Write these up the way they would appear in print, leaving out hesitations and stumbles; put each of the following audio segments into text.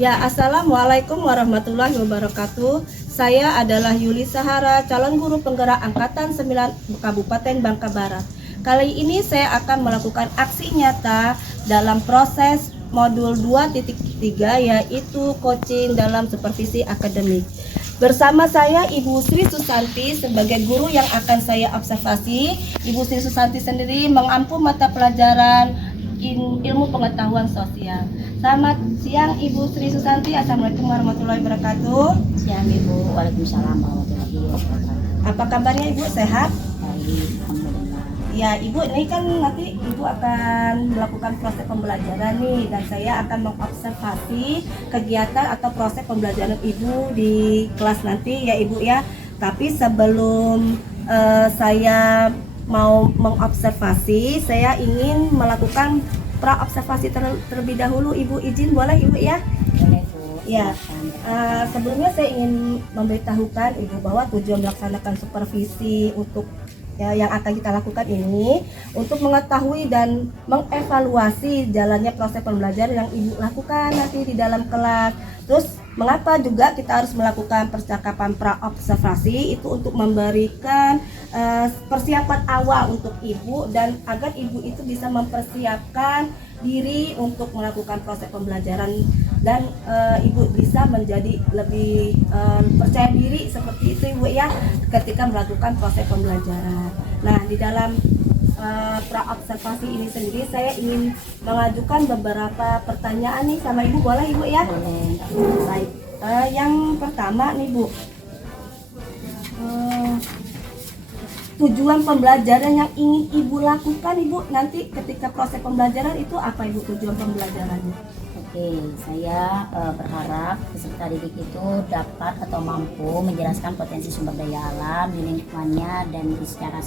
Ya, Assalamualaikum warahmatullahi wabarakatuh. Saya adalah Yuli Sahara, calon guru penggerak Angkatan 9 Kabupaten Bangka Barat. Kali ini saya akan melakukan aksi nyata dalam proses modul 2.3, yaitu coaching dalam supervisi akademik. Bersama saya Ibu Sri Susanti sebagai guru yang akan saya observasi. Ibu Sri Susanti sendiri mengampu mata pelajaran ilmu pengetahuan sosial. Selamat siang Ibu Sri Susanti. Assalamualaikum warahmatullahi wabarakatuh. Siang Ibu. Waalaikumsalam warahmatullahi wabarakatuh. Apa kabarnya Ibu? Sehat? Baik, alhamdulillah. Ya Ibu, ini kan nanti Ibu akan melakukan proses pembelajaran nih, dan saya akan mengobservasi kegiatan atau proses pembelajaran Ibu di kelas nanti ya Ibu ya. Tapi sebelum saya mau mengobservasi, saya ingin melakukan pra-observasi terlebih dahulu. Ibu izin boleh Ibu ya? Boleh Bu. Ya, sebelumnya saya ingin memberitahukan Ibu bahwa tujuan melaksanakan supervisi untuk yang akan kita lakukan ini untuk mengetahui dan mengevaluasi jalannya proses pembelajaran yang Ibu lakukan nanti di dalam kelas. Terus mengapa juga kita harus melakukan percakapan pra-observasi itu untuk memberikan persiapan awal untuk Ibu, dan agar Ibu itu bisa mempersiapkan diri untuk melakukan proses pembelajaran, dan Ibu bisa menjadi lebih percaya diri seperti itu Ibu ya ketika melakukan proses pembelajaran. Nah, di dalam pra-observasi ini sendiri saya ingin mengajukan beberapa pertanyaan nih sama Ibu, boleh Ibu ya? Boleh. Baik, yang pertama nih Bu, tujuan pembelajaran yang ingin Ibu lakukan Ibu nanti ketika proses pembelajaran itu apa Ibu, tujuan pembelajarannya? Oke, saya berharap peserta didik itu dapat atau mampu menjelaskan potensi sumber daya alam di lingkungannya dan secara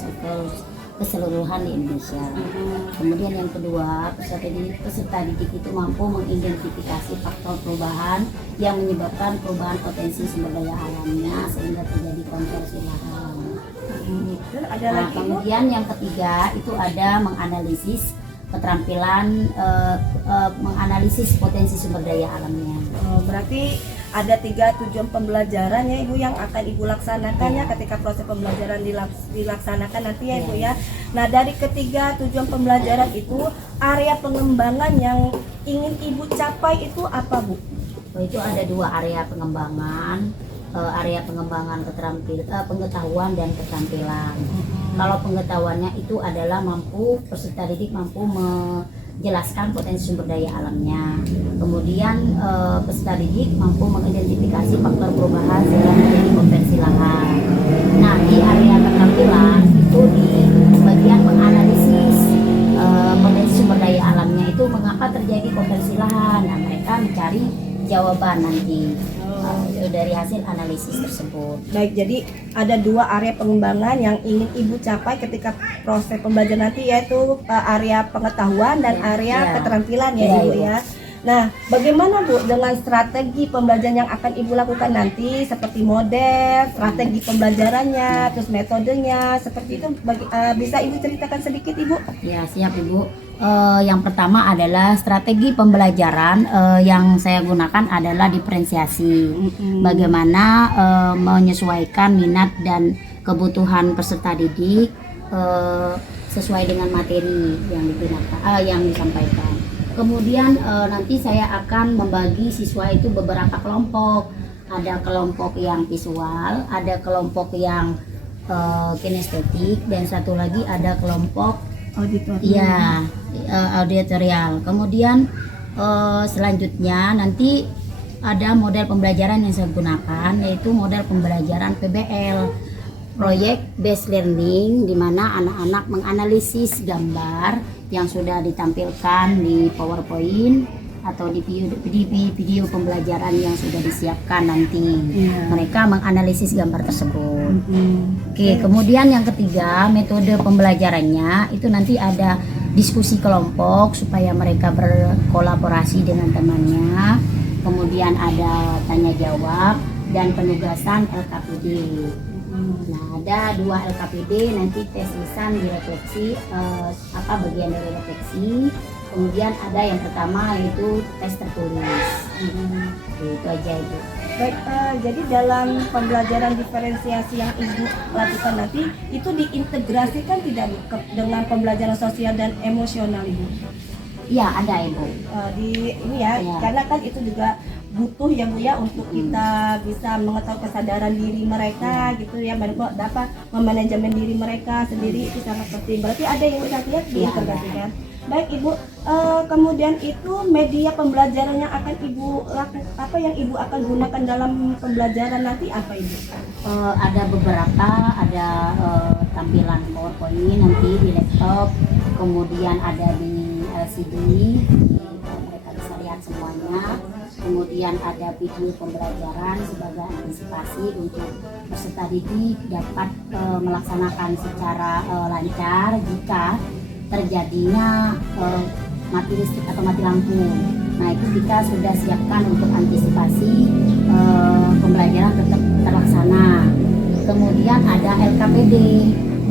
keseluruhan di Indonesia. Kemudian yang kedua, peserta didik itu mampu mengidentifikasi faktor perubahan yang menyebabkan perubahan potensi sumber daya alamnya sehingga terjadi konversi lahan. Nah, kemudian yang ketiga itu ada menganalisis keterampilan menganalisis potensi sumber daya alamnya. Berarti ada 3 tujuan pembelajaran ya Ibu yang akan Ibu laksanakan ya ketika proses pembelajaran dilaksanakan nanti ya Ibu ya. Nah, dari ketiga tujuan pembelajaran itu, area pengembangan yang ingin Ibu capai itu apa Bu? Itu ada 2 area pengembangan. Area pengembangan pengetahuan dan keterampilan. Kalau pengetahuannya itu adalah peserta didik mampu menjelaskan potensi sumber daya alamnya. Kemudian peserta didik mampu mengidentifikasi faktor perubahan sehingga menjadi konversi lahan. Nah, di area keterampilan itu di bagian menganalisis potensi sumber daya alamnya itu mengapa terjadi konversi lahan. Nah, mereka mencari jawaban nanti dari hasil analisis tersebut. Baik, jadi ada 2 area pengembangan yang ingin Ibu capai ketika proses pembelajaran nanti, yaitu area pengetahuan dan area keterampilan ya Ibu ya. Nah, bagaimana Bu dengan strategi pembelajaran yang akan Ibu lakukan nanti, seperti model, strategi pembelajarannya, terus metodenya, seperti itu bisa Ibu ceritakan sedikit Ibu? Ya, siap Ibu. Yang pertama adalah strategi pembelajaran yang saya gunakan adalah diferensiasi. Bagaimana menyesuaikan minat dan kebutuhan peserta didik sesuai dengan materi yang digunakan, yang disampaikan. Kemudian nanti saya akan membagi siswa itu beberapa kelompok. Ada kelompok yang visual, ada kelompok yang kinestetik, dan satu lagi ada kelompok auditorial. Kemudian selanjutnya nanti ada model pembelajaran yang saya gunakan, yaitu model pembelajaran PBL, Project Based Learning, di mana anak-anak menganalisis gambar yang sudah ditampilkan di PowerPoint atau di video pembelajaran yang sudah disiapkan nanti. Mereka menganalisis gambar tersebut. Oke, kemudian yang ketiga, metode pembelajarannya itu nanti ada diskusi kelompok supaya mereka berkolaborasi dengan temannya. Kemudian ada tanya jawab dan penugasan LKPD. Nah, ada 2 LKPD, nanti tes lisan direfleksi, bagian dari refleksi. Kemudian ada yang pertama yaitu tes tertulis. Itu aja Ibu. Baik, jadi dalam pembelajaran diferensiasi yang Ibu lakukan nanti itu diintegrasikan tidak Bu, dengan pembelajaran sosial dan emosional Ibu? Iya ada Ibu. Di ini ya, Iya. karena kan itu juga butuh ya Bu ya untuk kita bisa mengetahui kesadaran diri mereka gitu ya, dapat memanajemen diri mereka sendiri itu sangat penting. Berarti ada yang lihat Iya, diintegrasikan. Baik Ibu, kemudian itu media pembelajaran yang akan Ibu apa yang Ibu akan gunakan dalam pembelajaran nanti apa Ibu? Ada beberapa, ada tampilan PowerPoint nanti di laptop, kemudian ada di LCD, mereka bisa lihat semuanya. Kemudian ada video pembelajaran sebagai antisipasi untuk peserta didik dapat melaksanakan secara lancar jika terjadinya mati listrik atau mati lampu. Nah itu kita sudah siapkan untuk antisipasi pembelajaran tetap terlaksana. Kemudian ada LKPD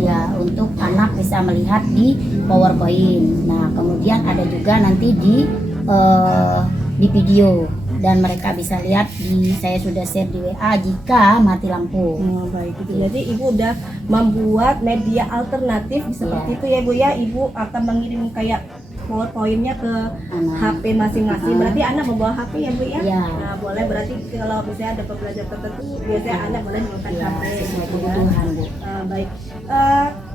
ya untuk anak bisa melihat di PowerPoint. Nah kemudian ada juga nanti di video dan mereka bisa lihat saya sudah share di WA jika mati lampu. Oh, baik itu. Jadi Ibu udah membuat media alternatif seperti itu ya Bu ya. Ibu akan mengirim kayak PowerPoint-nya ke HP masing-masing. Berarti anak membawa HP ya Bu ya? Iya. Nah, boleh berarti kalau misalnya ada pembelajaran tertentu biasanya anak boleh menggunakan Ya, HP sesuai gitu ya. kebutuhan Bu. Baik.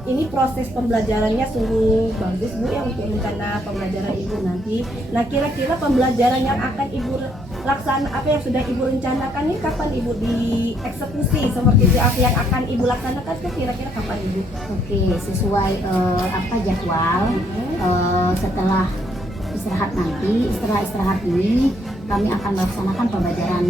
Ini proses pembelajarannya sungguh bagus Bu ya untuk rencana pembelajaran Ibu nanti. Nah, kira-kira pembelajaran yang akan Ibu laksanakan, apa yang sudah Ibu rencanakan ini kapan Ibu dieksekusi seperti itu, apa yang akan Ibu laksanakan itu kira-kira kapan Ibu? Oke, sesuai jadwal setelah istirahat nanti, setelah istirahat ini kami akan melaksanakan pembelajaran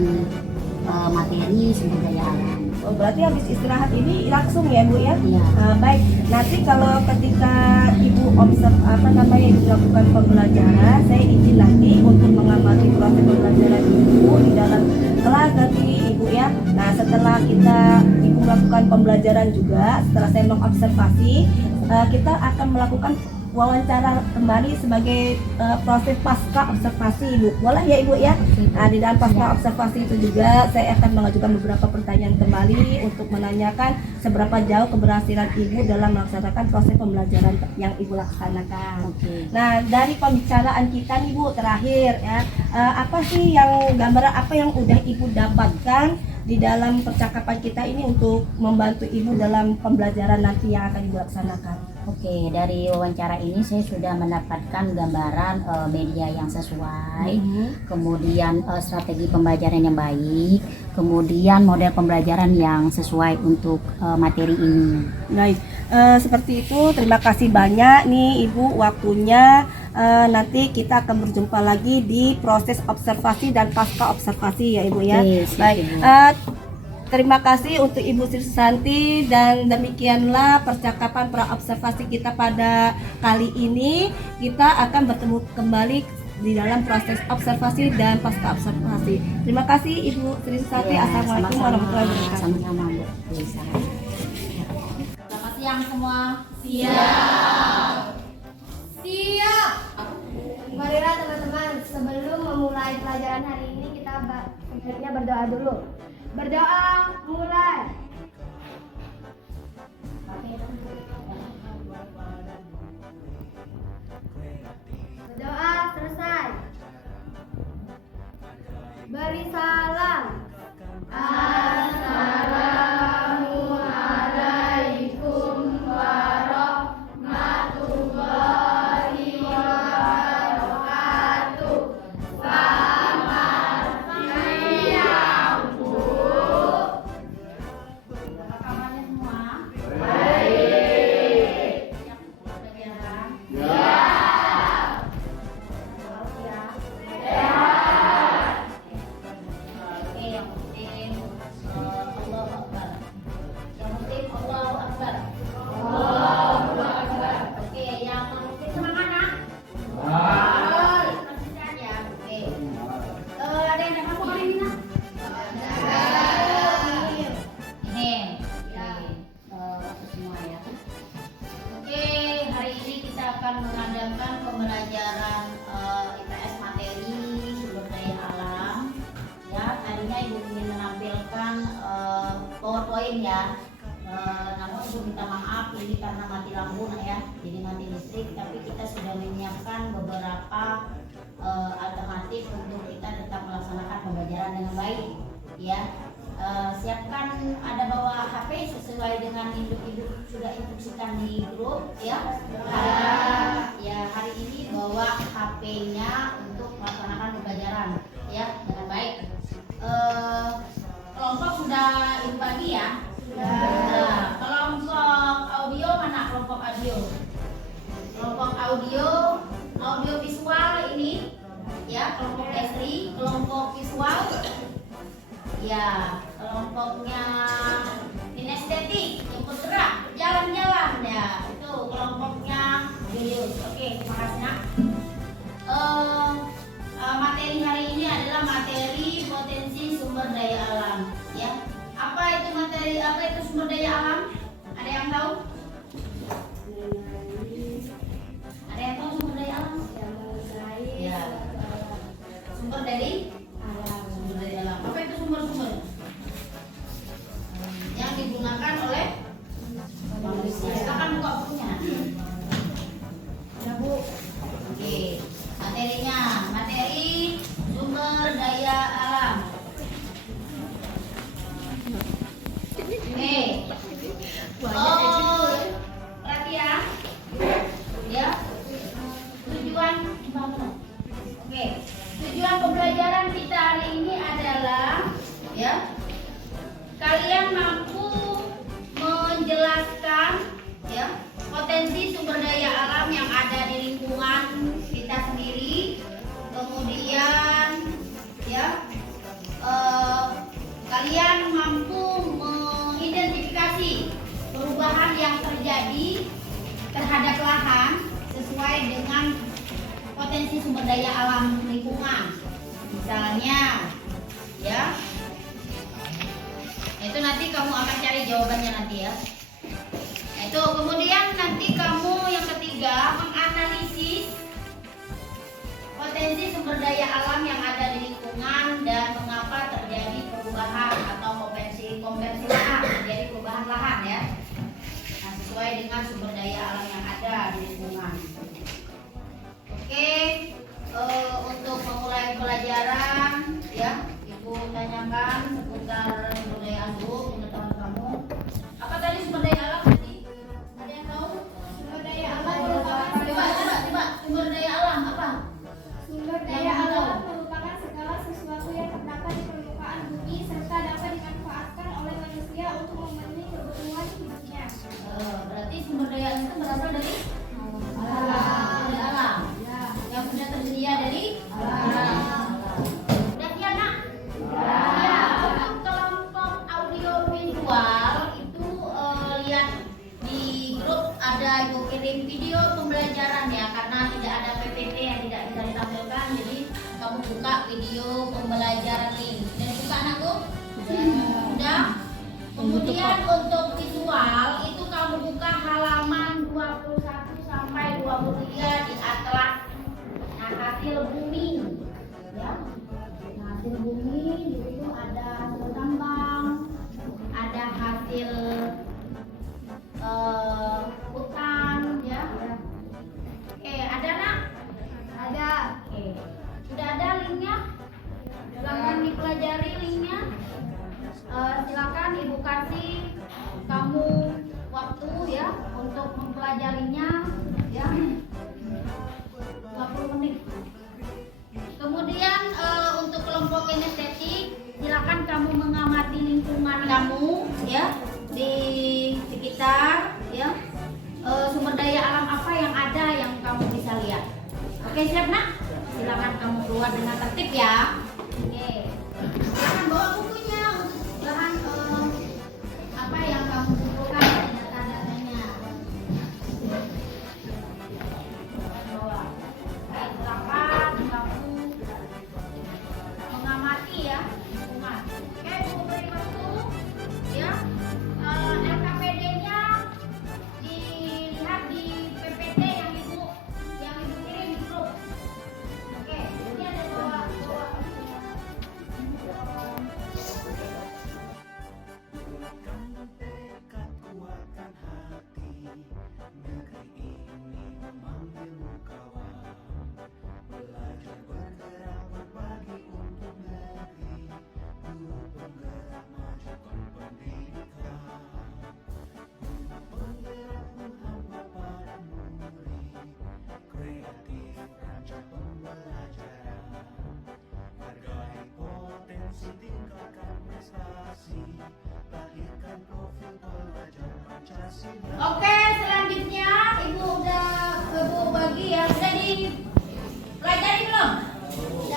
materi sumber daya alam. Oh, berarti habis istirahat ini langsung ya Bu ya? Iya. Baik, nanti kalau ketika Ibu Ibu lakukan pembelajaran, saya izin nanti untuk mengamati proses pembelajaran Ibu di dalam kelas nanti Ibu ya. Nah setelah Ibu melakukan pembelajaran juga, setelah saya mengobservasi, kita akan melakukan wawancara kembali sebagai proses pasca observasi Ibu. Boleh ya Ibu ya? Nah, di dalam pasca observasi itu juga saya akan mengajukan beberapa pertanyaan kembali untuk menanyakan seberapa jauh keberhasilan Ibu dalam melaksanakan proses pembelajaran yang Ibu laksanakan. Oke. Nah, dari pembicaraan kita nih Bu terakhir ya, apa sih gambaran apa yang udah Ibu dapatkan di dalam percakapan kita ini untuk membantu Ibu dalam pembelajaran nanti yang akan Ibu laksanakan? Oke, dari wawancara ini saya sudah mendapatkan gambaran media yang sesuai, kemudian strategi pembelajaran yang baik, kemudian model pembelajaran yang sesuai untuk materi ini. Baik, seperti itu. Terima kasih banyak nih Ibu waktunya. Nanti kita akan berjumpa lagi di proses observasi dan pasca observasi ya Ibu ya. Oke, siap, Baik. Ibu. Terima kasih untuk Ibu Sri Susanti dan demikianlah percakapan pra-observasi kita pada kali ini. Kita akan bertemu kembali di dalam proses observasi dan pasca observasi. Terima kasih Ibu Sri Susanti. Ya, Assalamualaikum sama-sama. warahmatullahi wabarakatuh. Sama-sama Bu. Bisa. Selamat siang semua. Marilah teman-teman, sebelum memulai pelajaran hari ini kita sebaiknya berdoa dulu. Berdoa, mulai. Berdoa, selesai. Beri salam. Assalamualaikum warahmatullahi wabarakatuh. Selamat siang, Bu. Apa kabarnya semua? Baik. Siap untuk pelajaran? Ya. Sehat ya? Sehat. Oke, yang penting Allahu Akbar. Yang penting Allahu Akbar. Allahu Akbar. Oke, yang penting semangat ya. Konsisten ya. Oke. Ada yang dapat hari ini nak? Ini. Ya. Semua ya. Oke, hari ini kita akan mengadakan pembelajaran poin ya. Namun ibu minta maaf ini karena mati lampu nak ya, jadi mati listrik. Tapi kita sudah menyiapkan beberapa alternatif untuk kita tetap melaksanakan pembelajaran dengan baik ya. Siapkan, ada bawa HP sesuai dengan induk-induk sudah instruksikan di grup ya. Ya hari ini bawa HP-nya untuk melaksanakan pembelajaran ya dengan baik. Kelompok sudah ibu bagi ya. Nah, kelompok audio mana kelompok audio? Kelompok audio visual ini ya, kelompok Esri, kelompok visual ya, kelompoknya kinestetik yang bergerak jalan-jalan ya, itu kelompoknya Julius. Oke, terima kasih nak. Materi hari ini adalah materi potensi sumber daya alam ya. Apa itu materi, apa itu sumber daya alam? Ada yang tahu? Ada yang tahu sumber daya alam? Ya. Sumber dari alam. Sumber daya alam. Apa itu sumber-sumber yang digunakan oleh manusia? Silakan buka bukunya. Ya Bu. Oke. Materinya, materi sumber daya alam. Perhatian ya. Tujuan pembelajaran kita hari ini adalah ya, kalian mampu menjelaskan ya potensi sumber daya alam yang ada di lingkungan kita sendiri. Kemudian ya, kalian mampu mengidentifikasi perubahan yang terjadi terhadap lahan sesuai dengan potensi sumber daya alam lingkungan. Misalnya ya, itu nanti kamu akan cari jawabannya nanti ya. Itu kemudian nanti kamu yang ketiga menganalisis potensi sumber daya alam yang ada di lingkungan dan mengapa terjadi perubahan atau konversi lahan, terjadi perubahan lahan ya. Nah, sesuai dengan sumber daya alam yang ada di lingkungan. Oke, untuk memulai pelajaran ya, Ibu tanyakan seputar sumber daya alam dulu pengetahuan kamu. Apa tadi sumber daya alam tadi? Ada yang tahu? Sumber daya alam merupakan coba sumber daya alam apa? Sumber daya alam merupakan segala sesuatu yang terdapat di permukaan bumi serta dapat dimanfaatkan oleh manusia untuk memenuhi kebutuhan hidupnya. Berarti sumber daya alam itu berasal dari alam. Yang sudah tersedia dari alam. Udah siap nak? Ya. Untuk kelompok audio visual itu lihat di grup ada ibu kirim video pembelajaran ya, karena tidak ada PPT yang tidak bisa ditampilkan, jadi kamu buka video pembelajaran link dan buka anakku. Sudah. Kemudian untuk visual itu kamu buka halaman 21 sampai 23 di atlas. Nah, hasil bumi ya. Nah, hasil bumi di situ ada hasil tambang, ada hasil hutan ya. Oke, ada nak? Ada. Oke. Sudah ada linknya? Silakan dipelajari linknya. Silakan Ibu kasih kamu waktu ya untuk mempelajarinya ya, 20 menit. Kemudian untuk kelompok kinestetik silakan kamu mengamati lingkungan kamu ya, di sekitar ya, sumber daya alam apa yang ada yang kamu bisa lihat. Oke, siap nak? Silakan kamu keluar dengan tertib ya. Oke, silakan bawa bukunya untuk bahan apa yang kamu butuhkan dari data-datanya. Bawa. Oke, silakan kamu mengamati ya lingkungan. Oke, Bu beri waktu ya. LKPD-nya dilihat di PPT yang ibu kirim di grup. Oke, ini ada bawa Oke, selanjutnya Ibu bagi ya. Sudah dipelajari belum?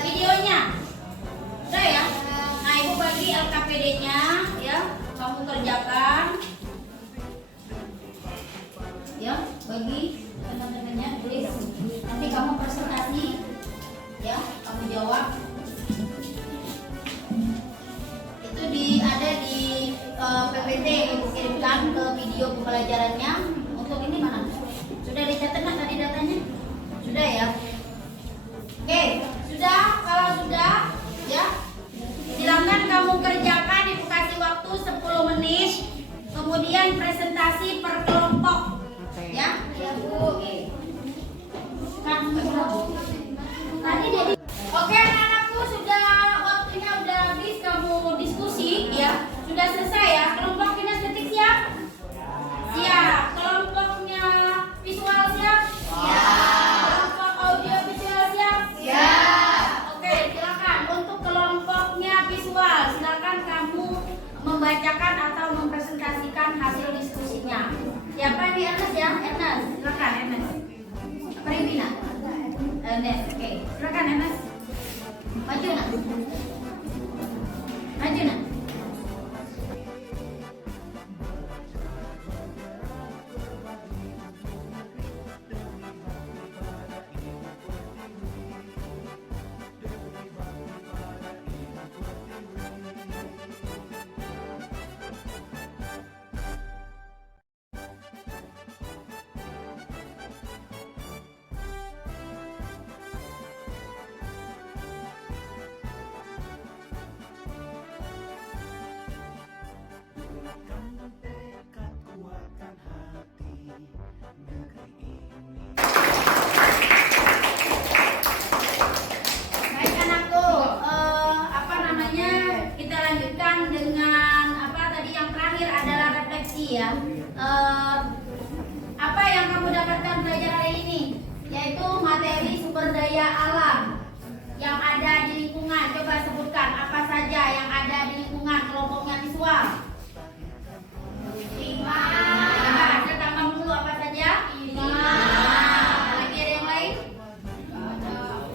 Videonya? Sudah ya? Nah, Ibu bagi LKPD-nya ya. Kamu kerjakan. Ya, bagi teman-temannya tulis. Nanti kamu presentasi. Ya, kamu jawab. Itu ada di PPT Ibu kirimkan ke video pembelajarannya. Untuk ini mana? Sudah dicatat nggak tadi datanya? Sudah ya? Oke, sudah. Kalau sudah, ya silakan kamu kerjakan. Ibu kasih waktu 10 menit. Kemudian presentasi per kelompok. Ya? Ya Bu. Oke. Kan tadi jadi. Oke anak-anakku, sudah waktunya udah habis kamu diskusi ya. Sudah selesai ya. Kelompok kinestetik siap? Siap. Kelompoknya visual siap? Siap. Kelompok audio visual siap? Siap. Oke, silakan untuk kelompoknya visual, silakan kamu membacakan atau mempresentasikan hasil diskusinya. Siapa ini? Ernest ya? Ernest, silakan Ernest. Peribina. Ernest, oke. Silakan Ernest. Maju nak. Maju nak. Baik anakku, apa namanya? Kita lanjutkan dengan apa tadi yang terakhir adalah refleksi ya. Apa yang kamu dapatkan belajar hari ini? Yaitu materi sumber daya alam yang ada di lingkungan. Coba sebutkan apa saja yang ada di lingkungan kelompoknya visual. 5. Saya tambah dulu apa saja? 5. Lagi ada yang lain?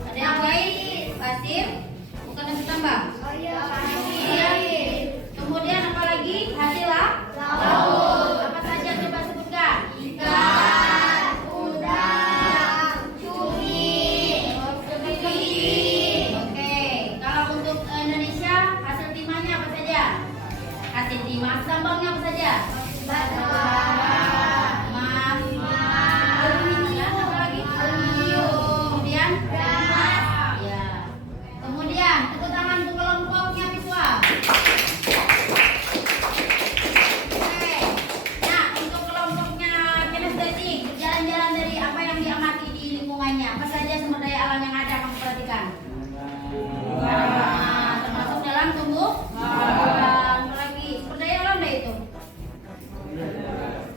Ada yang lain? Pasir? Bukan nasi tambah? Iya. Kemudian apa lagi? Hasil laut. Apa saja coba sebutkan? Ikan, udang, cumi. Oke. Kalau untuk Indonesia hasil timahnya apa saja? Hasil timah sambangnya apa saja? Emas. Aluminium apa lagi? Kemudian ya. Kemudian tepuk tangan untuk kelompoknya visual. Oke. Nah, untuk kelompoknya kinestetik, jalan-jalan dari apa yang diamati di lingkungannya. Apa saja sumber daya alam yang ada kamu perhatikan? Nah, termasuk dalam tumbuh. Apa lagi? Sumber daya alam deh itu.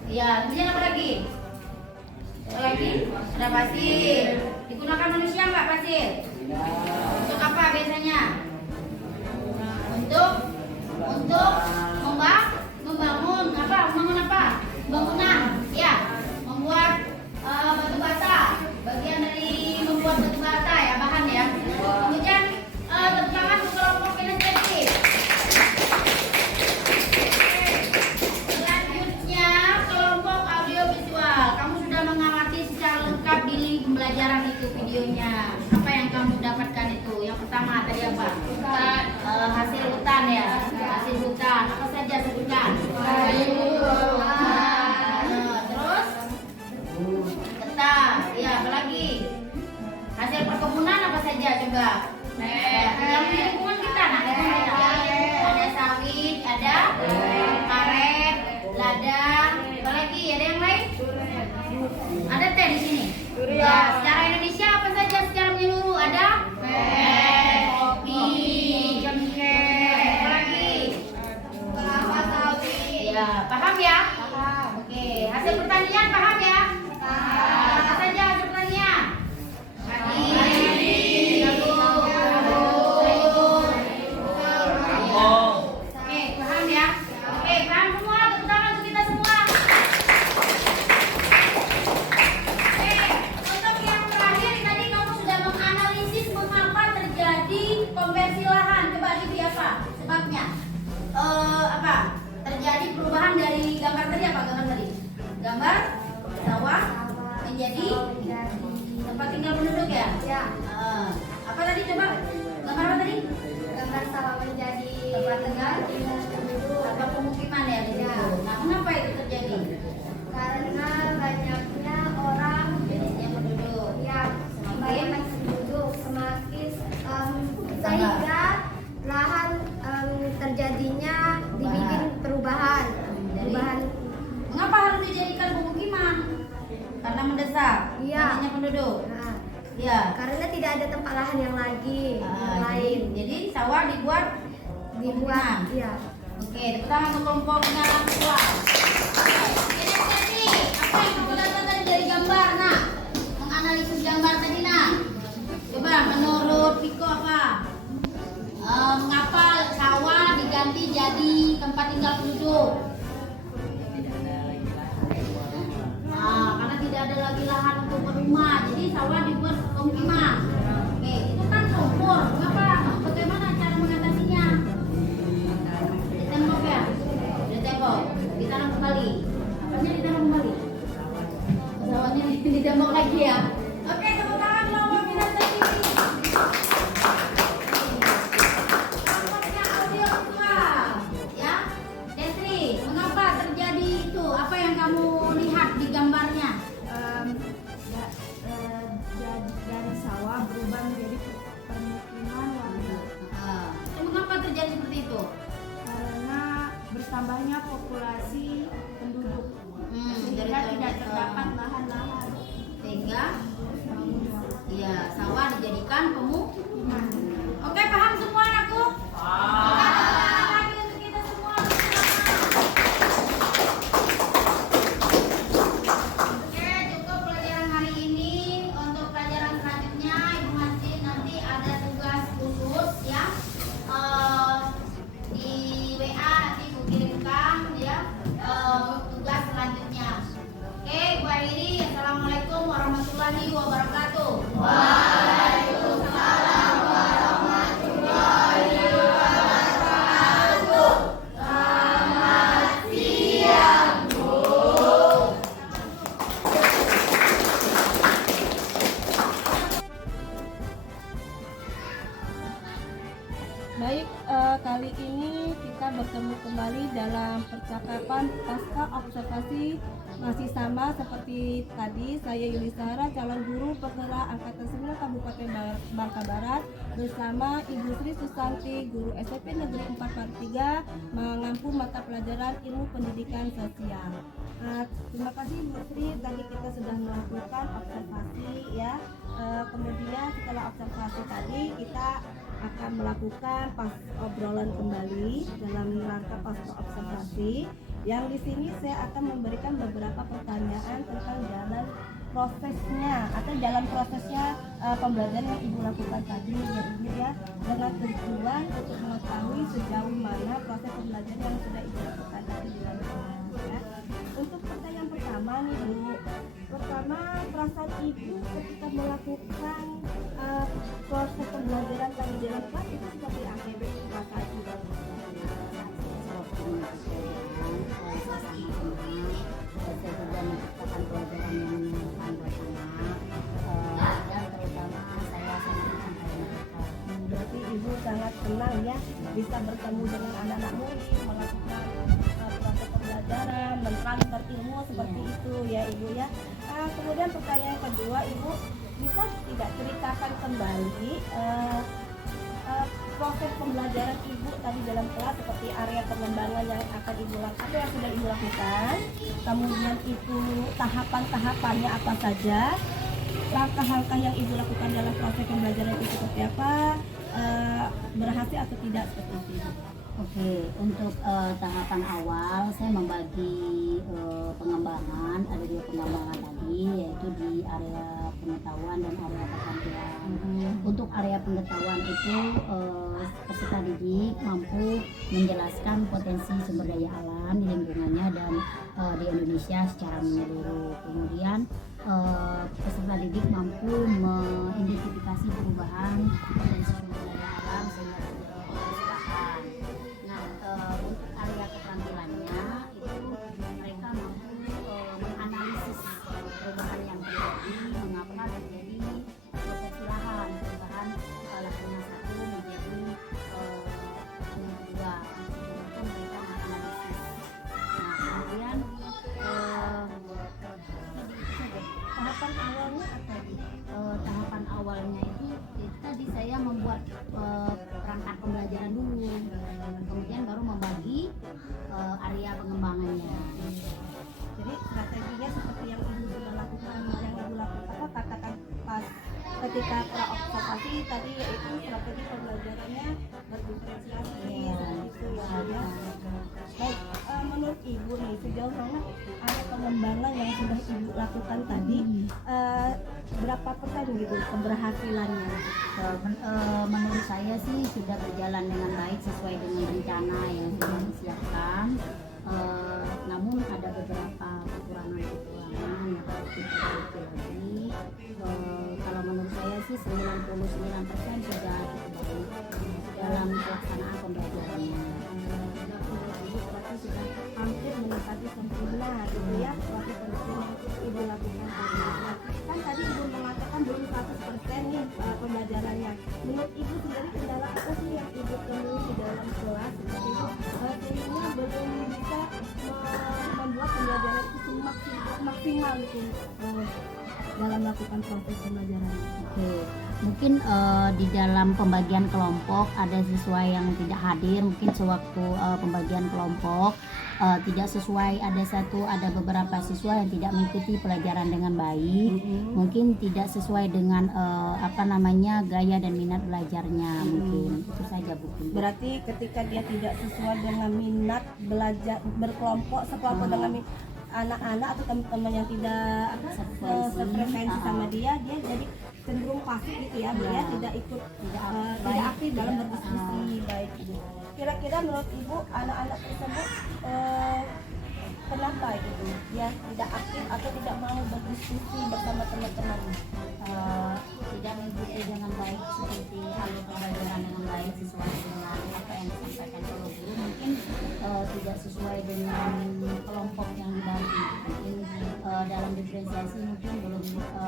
Ya, kemudian apa lagi? Apa lagi? Ada pasir. Digunakan manusia nggak pasir? Untuk apa biasanya? Untuk membangun apa? Membangun apa? Bangunan. Ya, membuat batu bata. Bagian dari membuat batu bata ya, bahan ya. Kemudian tepuk tangan untuk kelompok kinestetik. Selanjutnya kelompok audiovisual. Kamu sudah mengamati secara lengkap di link pembelajaran itu videonya. Apa yang kamu dapatkan itu? Yang pertama tadi apa? Hasil hutan ya. Hasil hutan. Apa saja sebutkan? Terus ketan. Ya, apa lagi? Hasil perkebunan apa saja coba? Yang di lingkungan kita, nah lingkungan kita. Ada sawit, ada karet, ladang, apa lagi? Ada yang lain? Ada teh di sini. Ya, secara Indonesia apa saja secara menyeluruh? Ada kopi, cengkeh, apa lagi? Kelapa sawit. Ya, paham ya? Paham. Oke, hasil pertanian paham ya? Paham. Apa saja hasil pertanian? Padi, jagung, sayur. Oke, paham ya? Oke, paham semua? Tepuk tangan untuk kita semua. banyak penduduk. Nah, Ya. karena tidak ada tempat lahan yang lagi yang lain Jadi sawah dibuat dibuat. Iya. Oke, tepuk tangan untuk kelompoknya orang tua. Ini tadi, apa yang kamu lihat tadi dari gambar, nak? Menganalisis gambar tadi, nak. Coba menurut Piko apa? Mengapa sawah diganti jadi tempat tinggal penduduk? Karena tidak ada lagi lahan untuk berumah, jadi sawah dibuat pemukiman. Oke, itu kan lumpur. Mengapa? Bagaimana cara mengatasinya? Ditembok ya? Ditembok. Ditanam kembali. Apanya ditanam kembali? Sawahnya ditembok lagi ya? Oke, tepuk tangan kelompok minat tadi. Kelompoknya audio tua. Ya, Desri, mengapa terjadi itu? Apa yang kamu lihat di gambarnya? Dari sawah berubah menjadi permukiman warga Mengapa terjadi seperti itu? karena bertambahnya populasi penduduk Dari sehingga tidak terdapat lahan-lahan sehingga ya sawah dijadikan pemukiman. Oke, paham semua anakku? Lagi untuk kita semua. Oke, cukup pelajaran hari ini. Untuk pelajaran selanjutnya Ibu masih nanti ada tugas khusus ya. Di WA nanti Ibu kirimkan ya tugas selanjutnya. Oke, Bu Airi, Assalamualaikum warahmatullahi wabarakatuh. Waalaikumsalam warahmatullahi wabarakatuh. Selamat siang, Bu. Baik, kali ini kita bertemu kembali dalam percakapan pasca observasi masih sama seperti tadi. Saya Yulisara, calon guru penggerak Angkatan 9 Kabupaten Bangka Barat bersama Ibu Sri Susanti, guru SMP Negeri 4 Paritiga, mengampu mata pelajaran Ilmu Pendidikan Sosial. Terima kasih Bu Sri, tadi kita sudah melakukan observasi ya. Kemudian setelah observasi tadi kita akan melakukan pas obrolan kembali dalam rangka pasca observasi. Yang di sini saya akan memberikan beberapa pertanyaan tentang jalan prosesnya atau dalam prosesnya pembelajaran yang Ibu lakukan tadi ya Ibu ya, dengan tujuan untuk mengetahui sejauh mana proses pembelajaran yang sudah Ibu lakukan tadi di dalam kelas ya. Untuk pertanyaan pertama nih Bu, pertama perasaan Ibu ketika melakukan proses pembelajaran tadi di dalam kelas itu seperti apa Bu perasaan Ibu? Saya juga menciptakan pelajaran yang menyenangkan buat anak, dan terutama saya sangat mencintai mereka. Berarti Ibu sangat senang ya bisa bertemu dengan anak-anak murid, melakukan proses pembelajaran, mentransfer ilmu seperti itu ya Ibu ya. Kemudian pertanyaan kedua, Ibu bisa tidak ceritakan kembali proses pembelajaran Ibu tadi dalam kelas, seperti area pengembangan yang akan Ibu lakukan atau yang sudah Ibu lakukan, kemudian itu tahapan-tahapannya apa saja, langkah-langkah yang Ibu lakukan dalam proses pembelajaran itu seperti apa, berhasil atau tidak seperti itu. Oke, untuk tahapan awal saya membagi pengembangan, ada dua pengembangan tadi, yaitu di area pengetahuan dan area keterampilan. Untuk area pengetahuan itu peserta didik mampu menjelaskan potensi sumber daya alam di lingkungannya dan di Indonesia secara menyeluruh. Kemudian peserta didik mampu mengidentifikasi perubahan potensi sumber daya alam sehingga terjadi perubahan. Nah, untuk area keterampilannya itu mereka mampu menganalisis perubahan yang terjadi, mengapa terjadi persepsi lahan, perubahan lahan satu menjadi lahan dua, itu mereka menganalisis. Nah, kemudian Tahapan awalnya apa Bu? tahapan awalnya itu tadi saya membuat perangkat pembelajaran dulu, kemudian baru membagi area pengembangannya. Jadi strateginya seperti yang Ibu sudah lakukan, yang Ibu lakukan katakan ketika praobservasi tadi yaitu strategi pembelajarannya berdiferensiasi gitu ya. Baik, menurut Ibu nih sejauh mana ada pengembangan yang sudah Ibu lakukan tadi, berapa persen gitu keberhasilannya? Menurut saya sih sudah berjalan dengan baik sesuai dengan rencana yang sudah disiapkan. Namun ada beberapa kekurangan yang harus diperbaiki lagi. Kalau menurut saya sih 99% sudah cukup baik dalam pelaksanaan pembelajarannya. Berarti sudah hampir mendekati sempurna gitu ya waktu penelitian yang Ibu lakukan tadi. Nah, kan tadi Ibu mengatakan belum 100% nih pembelajarannya. Menurut Ibu sendiri kendala apa sih yang Ibu temui di dalam kelas seperti itu sehingga belum bisa membuat pembelajaran itu maksimal gitu dalam melakukan proses pembelajaran? Oke, mungkin di dalam pembagian kelompok ada siswa yang tidak hadir, mungkin sewaktu pembagian kelompok tidak sesuai, ada beberapa siswa yang tidak mengikuti pelajaran dengan baik, mungkin tidak sesuai dengan gaya dan minat belajarnya, mungkin itu saja Bu. Berarti ketika dia tidak sesuai dengan minat belajar berkelompok sekelompok dengan anak-anak atau teman-teman yang tidak sefrekuensi sama dia jadi cenderung pasif gitu ya, dia tidak ikut tidak aktif dalam berdiskusi. Baik Ibu, kira-kira menurut Ibu anak-anak tersebut kenapa gitu dia tidak aktif atau tidak mau berdiskusi bersama teman-teman? Tidak mengikuti dengan baik seperti alur pembelajaran dengan baik sesuai dengan apa yang disampaikan oleh guru, mungkin tidak sesuai dengan kelompok yang dibagi, mungkin dalam diferensiasi mungkin belum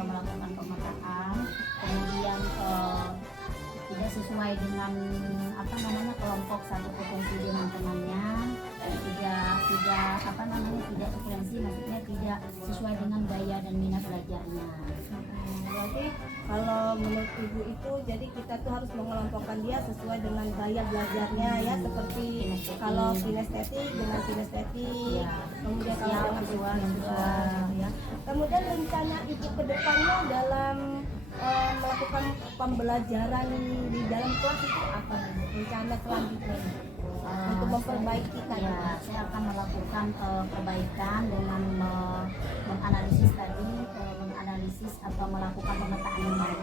melakukan pemetaan, kemudian tidak sesuai dengan kelompok satu frekuensi dengan temannya, tidak frekuensi, maksudnya tidak sesuai dengan gaya dan minat belajarnya. Berarti kalau menurut Ibu itu jadi kita tuh harus mengelompokkan dia sesuai dengan gaya belajarnya ya, seperti kalau kinestetik dengan kinestetik, kemudian kalau dengan visual ya. Kemudian rencana Ibu ke depannya dalam melakukan pembelajaran di dalam kelas itu apa nih? Rencana selanjutnya untuk memperbaiki Ya, saya akan melakukan perbaikan dengan menganalisis atau melakukan pemetaan yang baik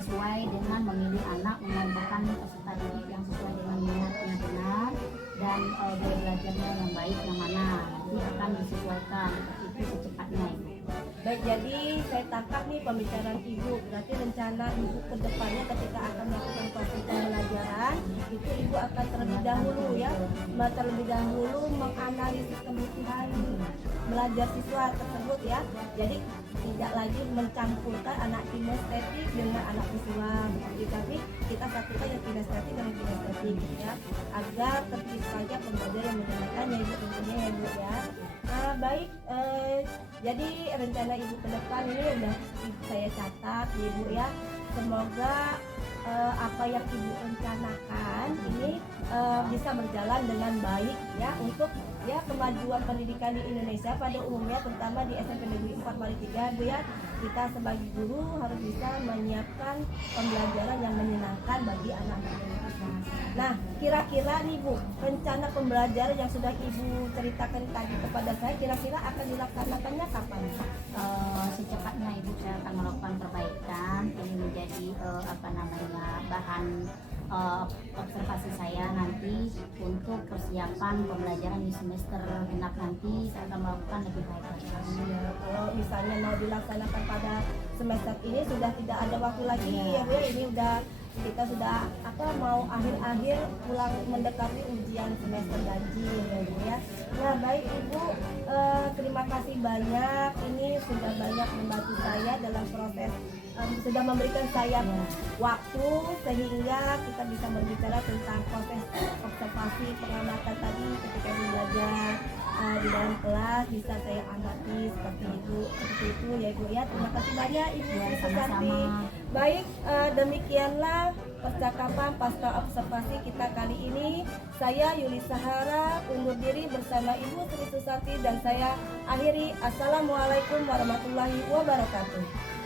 sesuai dengan memilih anak, menambahkan peserta didik yang sesuai dengan minatnya benar dan gaya belajarnya yang baik yang mana nanti akan disesuaikan itu secepatnya. Baik, jadi saya tangkap nih pembicaraan Ibu, berarti rencana Ibu ke depannya ketika akan melakukan proses pembelajaran itu Ibu akan terlebih dahulu menganalisis kebutuhan belajar siswa tersebut ya. Jadi tidak lagi mencampurkan anak kinestetik dengan anak visual begitu, tapi kita satukan yang kinestetik dengan kinestetik ya, agar tertib saja pembelajaran yang menyenangkan ya Ibu tentunya ya Bu ya. Baik, jadi rencana Ibu ke depan ini udah saya catat Ibu ya. Semoga apa yang Ibu rencanakan ini bisa berjalan dengan baik ya untuk ya kemajuan pendidikan di Indonesia pada umumnya, terutama di SMP Negeri 4 Bali 3 Bu ya. Kita sebagai guru harus bisa menyiapkan pembelajaran yang menyenangkan bagi anak-anak kita. Nah, kira-kira nih Bu, rencana pembelajaran yang sudah Ibu ceritakan tadi kepada saya kira-kira akan dilaksanakannya kapan? Secepatnya Ibu, saya akan melakukan perbaikan ini menjadi bahan observasi saya nanti untuk persiapan pembelajaran di semester genap nanti. Saya akan melakukan lebih baik lagi. Ya, kalau misalnya mau dilaksanakan pada semester ini sudah tidak ada waktu lagi ya Bu ya. Ini kita sudah mau akhir-akhir pulang mendekati ujian semester ganjil ya Bu ya. Nah baik Ibu, terima kasih banyak, ini sudah banyak membantu saya dalam proses, sudah memberikan saya waktu sehingga kita bisa berbicara tentang proses observasi pengamatan tadi ketika belajar di dalam kelas bisa saya amati seperti itu ya Ibu ya. Terima kasih banyak Ibu Sama-sama. Baik, demikianlah percakapan pasca observasi kita kali ini. Saya Yuli Sahara undur diri bersama Ibu Sri Susanti dan saya akhiri. Assalamualaikum warahmatullahi wabarakatuh.